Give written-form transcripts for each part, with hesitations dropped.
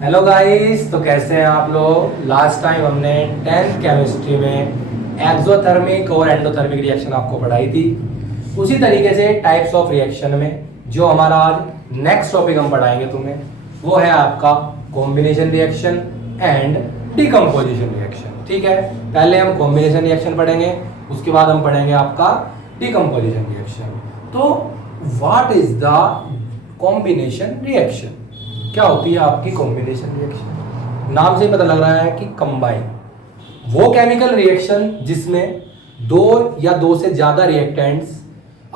Hello guys, तो कैसे हैं आप लोग। लास्ट टाइम हमने 10th केमिस्ट्री में एक्सोथर्मिक और एंडोथर्मिक रिएक्शन आपको पढ़ाई थी। उसी तरीके से टाइप्स ऑफ रिएक्शन में जो हमारा आज नेक्स्ट टॉपिक हम पढ़ाएंगे तुम्हें, वो है आपका combination reaction and decomposition reaction. ठीक है, पहले हम कॉम्बिनेशन रिएक्शन पढ़ेंगे, उसके बाद हम पढ़ेंगे आपका डिकम्पोजिशन रिएक्शन। तो what is the combination reaction? क्या होती है आपकी कॉम्बिनेशन रिएक्शन? नाम से ही पता लग रहा है कि कंबाइन, वो केमिकल रिएक्शन जिसमें दो या दो से ज्यादा रिएक्टेंट्स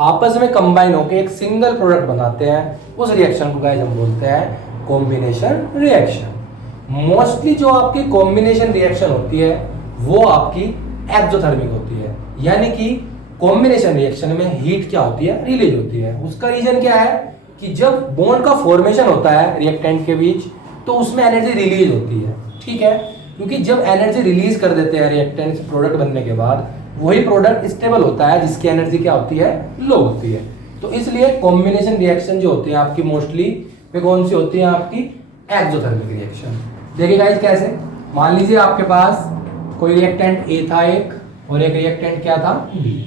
आपस में कंबाइन होकर एक सिंगल प्रोडक्ट बनाते हैं, उस रिएक्शन को गाइस हम बोलते हैं कॉम्बिनेशन रिएक्शन। मोस्टली जो आपकी कॉम्बिनेशन रिएक्शन होती है वो आपकी एक्सोथर्मिक होती है, यानी कि कॉम्बिनेशन रिएक्शन में हीट क्या होती है, रिलीज होती है। उसका रीजन क्या है कि जब बॉन्ड का फॉर्मेशन होता है रिएक्टेंट के बीच तो उसमें एनर्जी रिलीज होती है। ठीक है, क्योंकि जब एनर्जी रिलीज कर देते हैं रिएक्टेंट प्रोडक्ट बनने के बाद, वही प्रोडक्ट स्टेबल होता है जिसकी एनर्जी क्या होती है, लो होती है। तो इसलिए कॉम्बिनेशन रिएक्शन जो होती है आपकी मोस्टली वे कौन सी होती है, आपकी एक्सोथर्मिक रिएक्शन। देखिए गाइस कैसे, मान लीजिए आपके पास कोई रिएक्टेंट ए था एक, और एक रिएक्टेंट क्या था, बी।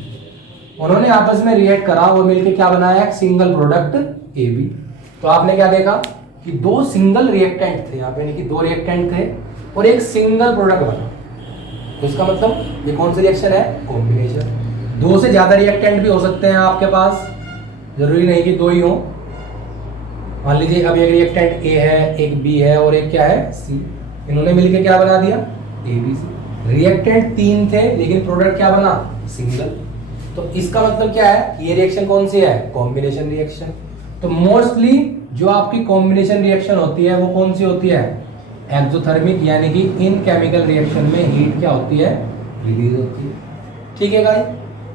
उन्होंने आपस में रिएक्ट करा और मिलकर क्या बनाया, एक सिंगल प्रोडक्ट ए बी। तो आपने क्या देखा कि दो सिंगल रिएक्टेंट थे यहाँ पे, यानी कि दो रिएक्टेंट थे और एक सिंगल प्रोडक्ट बना। तो इसका मतलब ये कौन सी रिएक्शन है, कॉम्बिनेशन। दो से ज्यादा रिएक्टेंट भी हो सकते हैं आपके पास, जरूरी नहीं कि दो ही हो। मान लीजिए अब एक रिएक्टेंट ए है, एक बी है और एक क्या है, सी। इन्होंने मिलकर क्या बना दिया, ए बी सी। रिएक्टेंट तीन थे लेकिन प्रोडक्ट क्या बना, सिंगल। तो इसका मतलब क्या है, ये रिएक्शन कौन सी है, कॉम्बिनेशन रिएक्शन। तो मोस्टली जो आपकी कॉम्बिनेशन रिएक्शन होती है वो कौन सी होती है, एक्सोथर्मिक, यानी कि इन केमिकल रिएक्शन में हीट क्या होती है, रिलीज होती है। ठीक है गाइस,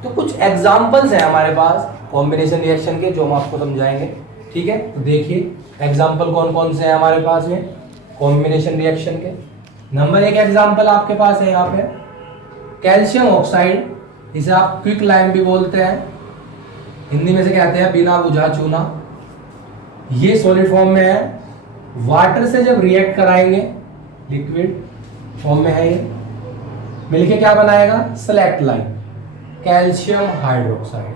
तो कुछ एग्जांपल्स हैं हमारे पास कॉम्बिनेशन रिएक्शन के जो हम आपको समझाएंगे। ठीक है, तो देखिए एग्जांपल कौन कौन से हैं हमारे पास में कॉम्बिनेशन रिएक्शन के। नंबर एक एग्जांपल आपके पास है यहाँ पे कैल्शियम ऑक्साइड, इसे आप क्विक लाइम भी बोलते हैं, हिंदी में से कहते हैं बिना बुझा चूना। ये सॉलिड फॉर्म में है, वाटर से जब रिएक्ट कराएंगे लिक्विड फॉर्म में है, ये मिलके क्या बनाएगा, सेलेक्ट लाइम, कैल्शियम हाइड्रोक्साइड,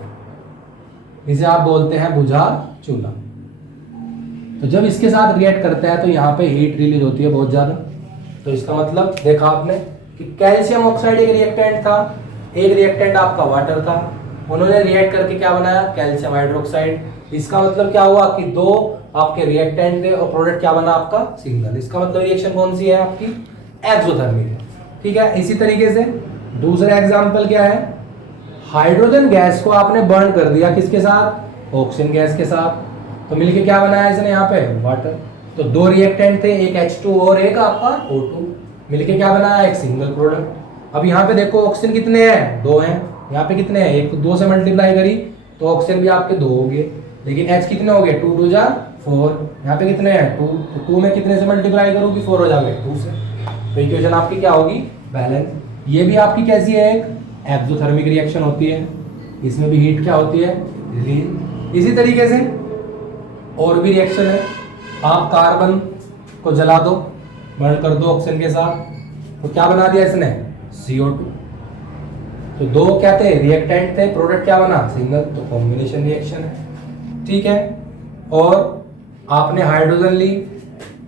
इसे आप बोलते हैं बुझा चूना। तो जब इसके साथ रिएक्ट करता है तो यहाँ पे हीट रिलीज होती है बहुत ज्यादा। तो इसका मतलब देखा आपने कि कैल्शियम ऑक्साइड एक रिएक्टेंट था, एक रिएक्टेंट आपका वाटर था, उन्होंने रिएक्ट करके क्या बनाया, कैल्शियम हाइड्रोक्साइड। इसका मतलब क्या हुआ कि दो आपके रिएक्टेंट थे और प्रोडक्ट क्या बना आपका, सिंगल। इसका मतलब रिएक्शन कौन सी है, आपकी एक्सोथर्मिक है। ठीक है, इसी तरीके से दूसरा एग्जांपल क्या है, हाइड्रोजन गैस को आपने बर्न कर दिया किसके साथ, ऑक्सीजन गैस के साथ। तो मिलके क्या बनाया इसने यहाँ पे, वाटर। तो दो रिएक्टेंट थे, एक H2 और एक आपका O2, मिलके क्या बनाया, एक सिंगल प्रोडक्ट। अब यहाँ पे देखो ऑक्सीजन कितने हैं, दो हैं। यहाँ पे कितने हैं, एक तो दो से मल्टीप्लाई करी तो ऑक्सीजन भी आपके दो हो गए, लेकिन H कितने हो गए, 2 2 जा 4। यहाँ पे कितने हैं, 2। तो 2 में कितने से मल्टीप्लाई करोगी, 4 हो जाएगा 2 से। तो इक्वेशन आपकी क्या होगी, बैलेंस। ये भी आपकी कैसी है, एक एक्सोथर्मिक रिएक्शन होती है, इसमें भी हीट क्या होती है, रिलीज। इसी तरीके से और भी रिएक्शन है, आप कार्बन को जला दो, बर्न कर दो ऑक्सीजन के साथ, तो क्या बना दिया इसने, CO2। तो दो क्या थे, रिएक्टेंट थे, प्रोडक्ट क्या बना, सिंगल। तो कॉम्बिनेशन रिएक्शन है। ठीक है, और आपने हाइड्रोजन ली,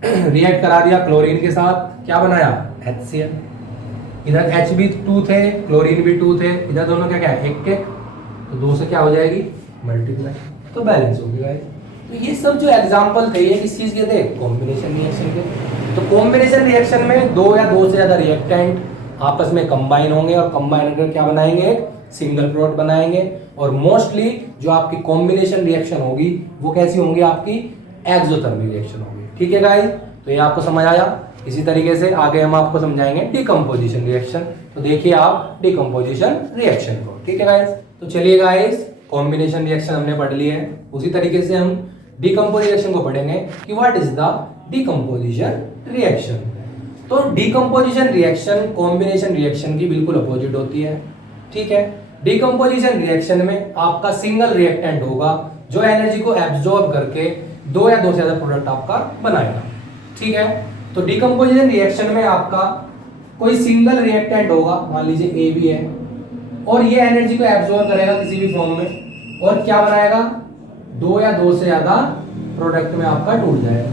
रिएक्ट करा दिया क्लोरीन के साथ, क्या बनाया, HCl। इधर H भी 2 थे, क्लोरीन भी 2 थे, इधर दोनों क्या क्या है, एक एक। तो दो से क्या हो जाएगी, मल्टीप्लाई, तो बैलेंस हो गया। तो ये सब जो एग्जांपल थे ये किस चीज के थे, कॉम्बिनेशन रिएक्शन के। तो कॉम्बिनेशन रिएक्शन में दो या दो से ज्यादा रिएक्टेंट आपस में कंबाइन होंगे और कंबाइन होकर क्या बनाएंगे, एक सिंगल प्रोडक्ट बनाएंगे। और मोस्टली जो आपकी कॉम्बिनेशन रिएक्शन होगी वो कैसी होंगी, आपकी एक्सोथर्मिक रिएक्शन होगी। ठीक है गाइस, तो ये आपको समझ आया। इसी तरीके से आगे हम आपको समझाएंगे डिकम्पोजिशन रिएक्शन। तो देखिए आप डिकम्पोजिशन रिएक्शन को। ठीक है गाइस, तो चलिए गाइस, कॉम्बिनेशन रिएक्शन हमने पढ़ ली है, उसी तरीके से हम डिकम्पोजिशन रिएक्शन को पढ़ेंगे कि what is the decomposition reaction. तो डिकम्पोजिशन रिएक्शन कॉम्बिनेशन रिएक्शन की बिल्कुल अपोजिट होती है। ठीक है, डिकम्पोजिशन रिएक्शन में आपका सिंगल रिएक्टेंट होगा जो एनर्जी को एब्जॉर्ब करके दो या दो से ज्यादा प्रोडक्ट आपका बनाएगा। ठीक है, तो डिकम्पोजिशन रिएक्शन में आपका कोई सिंगल रिएक्टेंट होगा, मान लीजिए ए भी है, और ये एनर्जी को एब्जॉर्ब करेगा किसी भी फॉर्म में और क्या बनाएगा, दो या दो से ज्यादा प्रोडक्ट में आपका टूट जाएगा।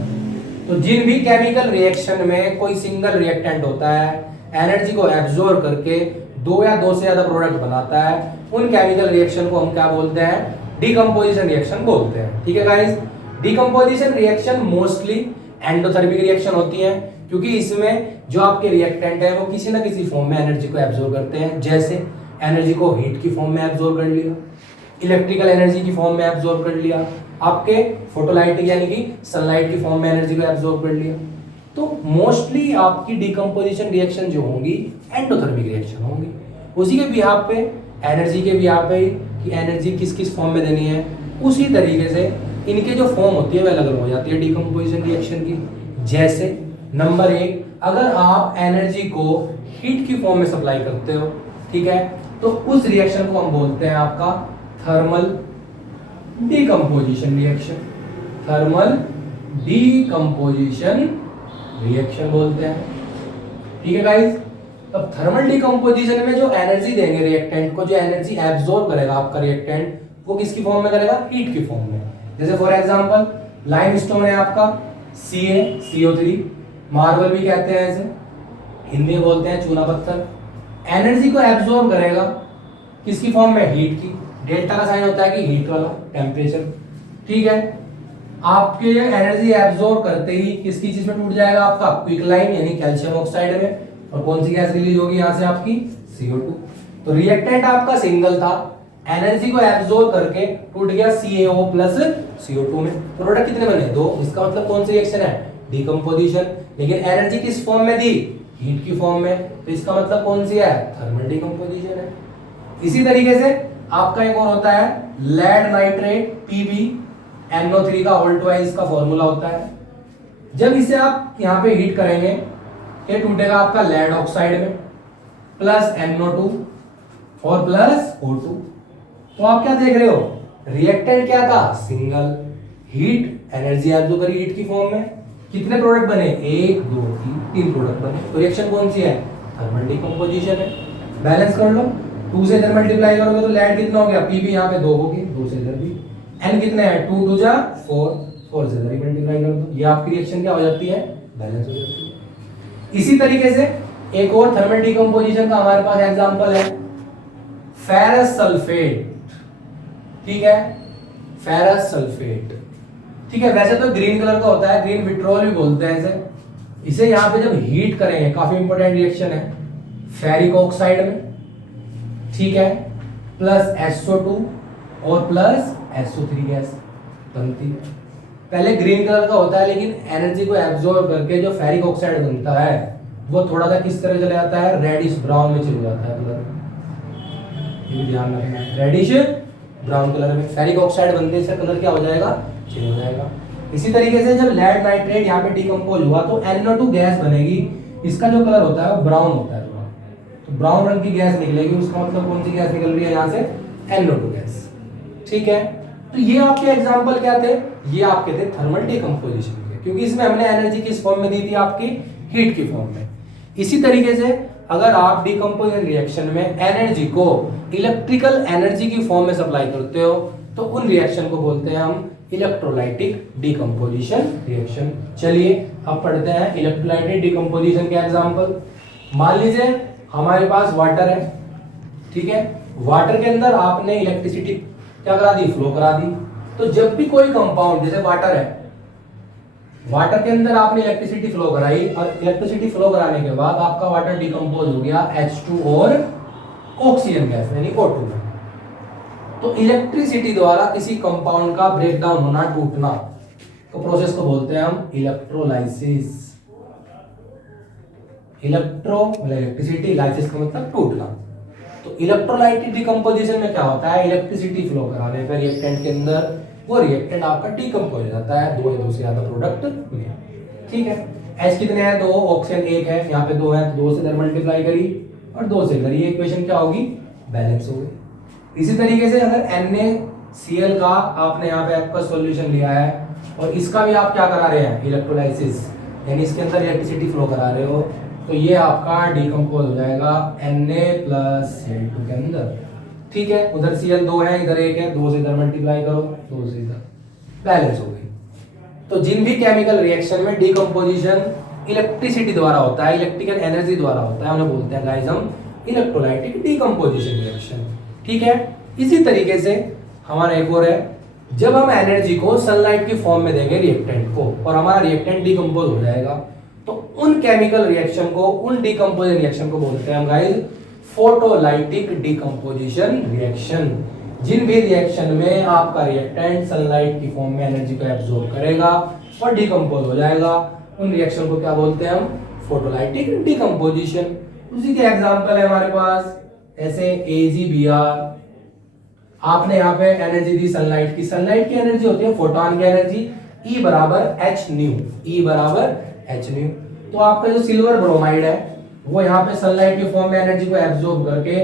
तो जिन भी केमिकल रिएक्शन में कोई सिंगल रिएक्टेंट होता है, एनर्जी को एब्जॉर्ब करके दो या दो से ज्यादा प्रोडक्ट बनाता है, उन केमिकल रिएक्शन को हम क्या बोलते हैं, डिकम्पोजिशन रिएक्शन बोलते हैं। ठीक है guys, decomposition reaction mostly endothermic reaction होती है, क्योंकि इसमें जो आपके रिएक्टेंट है वो किसी ना किसी फॉर्म में एनर्जी को एब्जॉर्ब करते हैं। जैसे एनर्जी को हीट की फॉर्म में एब्जॉर्ब कर लिया, इलेक्ट्रिकल एनर्जी की फॉर्म में एब्जॉर्ब कर लिया, आपके फोटोलाइटिक यानी कि सनलाइट की फॉर्म में एनर्जी को एब्जॉर्ब कर लिया। तो मोस्टली आपकी डिकम्पोजिशन रिएक्शन जो होंगी एंडोथर्मिक रिएक्शन होंगी। उसी के बिहाफ पे, एनर्जी के बिहाफ पे कि एनर्जी किस किस फॉर्म में देनी है, उसी तरीके से इनके जो फॉर्म होती है वह अलग अलग हो जाती है डिकम्पोजिशन रिएक्शन की। जैसे नंबर एक, अगर आप एनर्जी को हीट की फॉर्म में सप्लाई करते हो, ठीक है, तो उस रिएक्शन को हम बोलते हैं आपका thermal decomposition reaction. Thermal decomposition reaction बोलते हैं। ठीक है गाइस, अब थर्मल डिकम्पोजिशन में जो एनर्जी देंगे रिएक्टेंट को, जो एनर्जी एब्जॉर्ब करेगा आपका रिएक्टेंट, वो किसकी फॉर्म में करेगा, हीट की फॉर्म में। जैसे फॉर एग्जांपल लाइमस्टोन है आपका CaCO3, मार्बल भी कहते हैं, ऐसे हिंदी में बोलते हैं चूना पत्थर। एनर्जी को एब्जॉर्ब करेगा किसकी फॉर्म में, हीट की। डेल्टा का साइन होता है कि हीट वाला, टेम्परेचर। ठीक है, आपके एनर्जी एब्जॉर्ब करते ही किसकी चीज में टूट जाएगा, आपका क्विकलाइन यानी कैल्शियम ऑक्साइड में, और कौन सी गैस रिलीज होगी यहां से, आपकी CO2। तो रिएक्टेंट आपका सिंगल था, एनर्जी को एब्जॉर्ब करके टूट गया CaO प्लस CO2 में। प्रोडक्ट कितने बने, दो। इसका मतलब कौन सी रिएक्शन है, डिकम्पोजिशन। लेकिन एनर्जी किस फॉर्म में दी, हीट की फॉर्म में, तो इसका मतलब कौन सी है, थर्मल डिकम्पोजिशन है। इसी तरीके से आपका एक और होता है लेड नाइट्रेट PbNO3 का होल ट्वाइस का फॉर्मूला होता है। जब इसे आप यहाँ पे हीट करेंगे, ये टूटेगा आपका लेड ऑक्साइड में, प्लस NO2 और प्लस O2। तो आप क्या देख रहे हो, रिएक्टेंट क्या था, सिंगल, हीट एनर्जी एब्जॉर्ब करी हीट की फॉर्म में, कितने प्रोडक्ट बने, 1 2 3 प्रोडक्ट बने। तो रिएक्शन कौन सी है, थर्मल डिकम्पोजिशन है। बैलेंस कर लो, 2 से इधर मल्टीप्लाई करोगे तो लेड कितना हो गया, Pb यहाँ पे 2 होगी, 2 से इधर भी। N कितने हैं, 2 2 जा 4, 4 से इधर ही मल्टीप्लाई कर दो, ये आपकी रिएक्शन क्या हो जाती है, बैलेंस हो जाती है। इसी तरीके से एक और थर्मल डिकम्पोजिशन का हमारे पास एग्जांपल है फेरस सल्फेट। ठीक है, फेरस सल्फेट। ठीक है, वैसे तो ग्रीन कलर का होता है, ग्रीन विट्रोल भी बोलते हैं इसे यहाँ पे जब हीट करेंगे, काफी इंपॉर्टेंट रिएक्शन है, फेरिक ऑक्साइड में, ठीक है, प्लस SO2 और प्लस SO3 गैस बनती है। पहले ग्रीन कलर का होता है, लेकिन एनर्जी को एब्जॉर्ब करके जो फेरिक ऑक्साइड बनता है वो थोड़ा सा किस तरह चला जाता है, रेडिश ब्राउन में चला जाता है कलर। ये भी ध्यान रखना, रेडिश ब्राउन कलर में फेरिक ऑक्साइड बनते से कलर क्या हो जाएगा, चेंज हो जाएगा। इसी तरीके से जब लेड नाइट्रेट यहाँ पे डिकम्पोज हुआ तो NO2 गैस बनेगी, इसका जो कलर होता है वो ब्राउन होता है, तो ब्राउन रंग की गैस निकलेगी। उसका मतलब कौन सी गैस निकल रही है यहाँ से, NO2 गैस। ठीक है, तो ये आपके एग्जांपल क्या थे, ये आपके थे थर्मल डिकम्पोजिशन के, क्योंकि इसमें हमने एनर्जी किस फॉर्म में दी थी, आपकी हीट की फॉर्म में। इसी तरीके से अगर आप डिकम्पोजिशन रिएक्शन में एनर्जी को इलेक्ट्रिकल एनर्जी की फॉर्म में सप्लाई करते हो तो उन रिएक्शन को बोलते हैं हम इलेक्ट्रोलाइटिक डिकम्पोजिशन रिएक्शन। चलिए अब पढ़ते हैं इलेक्ट्रोलाइटिक डिकम्पोजिशन के एग्जांपल। मान लीजिए हमारे पास वाटर है, ठीक है, वाटर के अंदर आपने इलेक्ट्रिसिटी क्या करा दी, फ्लो करा दी। तो जब भी कोई कंपाउंड, जैसे वाटर है, वाटर के अंदर आपने इलेक्ट्रिसिटी फ्लो कराई और इलेक्ट्रिसिटी फ्लो कराने के बाद आपका वाटर डिकम्पोज हो गया H2 और ऑक्सीजन गैस यानी O2 में। तो इलेक्ट्रिसिटी द्वारा किसी कंपाउंड का ब्रेकडाउन होना, टूटना, तो प्रोसेस को बोलते हैं हम इलेक्ट्रोलाइसिस। इलेक्ट्रो मतलब इलेक्ट्रिसिटी, लाइसिस का मतलब टूटना। तो इलेक्ट्रोलाइटिक डिकम्पोजिशन में क्या होता है, इलेक्ट्रिसिटी फ्लो कराने पर रिएक्टेंट के अंदर वो रिएक्टेंट आपका डिकम्पोज हो जाता है दो या दो से ज्यादा प्रोडक्ट में। ठीक है, H कितने हैं, 2, ऑक्सीजन 1 है, यहाँ पे 2 है, तो 2 से इधर मल्टीप्लाई करी और 2 से करी, ये इक्वेशन क्या होगी, बैलेंस हो गई। इसी तरीके से अगर NaCl का आपने यहाँ पे आपका सॉल्यूशन लिया है और इसका भी आप क्या करा रहे हैं, इलेक्ट्रोलाइसिस, यानी इसके अंदर इलेक्ट्रिसिटी फ्लो करा रहे हो, तो ये आपका डिकम्पोज हो जाएगा Na+Cl2 के अंदर। ठीक है, उधर Cl2 है, इधर 1 है, 2 से इधर मल्टीप्लाई करो, 2 से इधर, बैलेंस हो गई। तो जिन भी केमिकल रिएक्शन में डिकम्पोजिशन इलेक्ट्रिसिटी द्वारा होता है, इलेक्ट्रिकल एनर्जी द्वारा होता है, उन्हें बोलते हैं गाइस हम इलेक्ट्रोलाइटिक डिकम्पोजिशन रिएक्शन। ठीक है, इसी तरीके से हमारा एक और है, जब हम एनर्जी को सनलाइट की फॉर्म में देंगे रिएक्टेंट को और हमारा रिएक्टेंट डिकम्पोज हो जाएगा, तो उन केमिकल रिएक्शन को, उन डिकम्पोजिंग रिएक्शन को बोलते हैं हम गाइस फोटोलाइटिक डिकम्पोजिशन रिएक्शन। जिन भी रिएक्शन में आपका रिएक्टेंट सनलाइट की फॉर्म में एनर्जी को एब्जॉर्ब करेगा और डिकम्पोज हो जाएगा, उन रिएक्शन को क्या बोलते हैं हम? Photolytic decomposition. उसी के एग्जांपल है हमारे पास, ऐसे AgBr, आपने यहाँ पे एनर्जी दी सनलाइट की, सनलाइट की एनर्जी होती है फोटोन की एनर्जी, E बराबर h न्यू, E बराबर h न्यू। तो आपका जो सिल्वर ब्रोमाइड है वो यहाँ पे सनलाइट की फॉर्म में एनर्जी को एब्जॉर्ब करके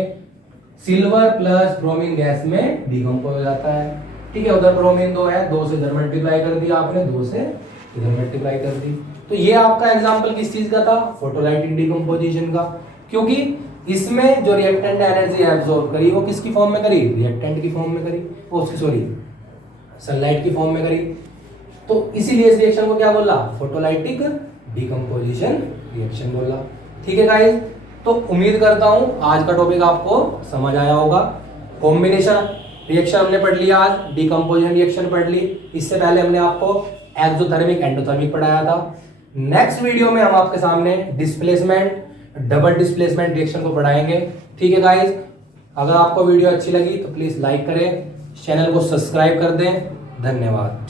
सिल्वर प्लस ब्रोमीन गैस में डिकम्पोज हो जाता है। ठीक है, उधर ब्रोमीन 2 है, 2 से इधर मल्टीप्लाई कर दिया आपने, 2 से इधर मल्टीप्लाई कर दी। तो ये आपका एग्जांपल किस चीज का था? फोटोलाइटिक डिकम्पोजिशन का, क्योंकि इसमें जो रिएक्टेंट ने एनर्जी एब्जॉर्ब करी वो किसकी फॉर्म में करी? रिएक्टेंट की फॉर्म में करी, सॉरी सनलाइट की फॉर्म में करी। तो इसीलिए इस रिएक्शन को क्या बोला? फोटोलाइटिक डिकम्पोजिशन रिएक्शन बोला। ठीक है गाइस, तो उम्मीद करता हूं आज का टॉपिक आपको समझ आया होगा। कॉम्बिनेशन रिएक्शन हमने पढ़ लिया, आज डिकम्पोजिशन रिएक्शन पढ़ ली। इससे पहले हमने आपको एक्सोथर्मिक एंडोथर्मिक पढ़ाया था। नेक्स्ट वीडियो में हम आपके सामने डिस्प्लेसमेंट, डबल डिस्प्लेसमेंट रिएक्शन को पढ़ाएंगे। ठीक है गाइस, अगर आपको वीडियो अच्छी लगी तो प्लीज लाइक करें, चैनल को सब्सक्राइब कर दें। धन्यवाद।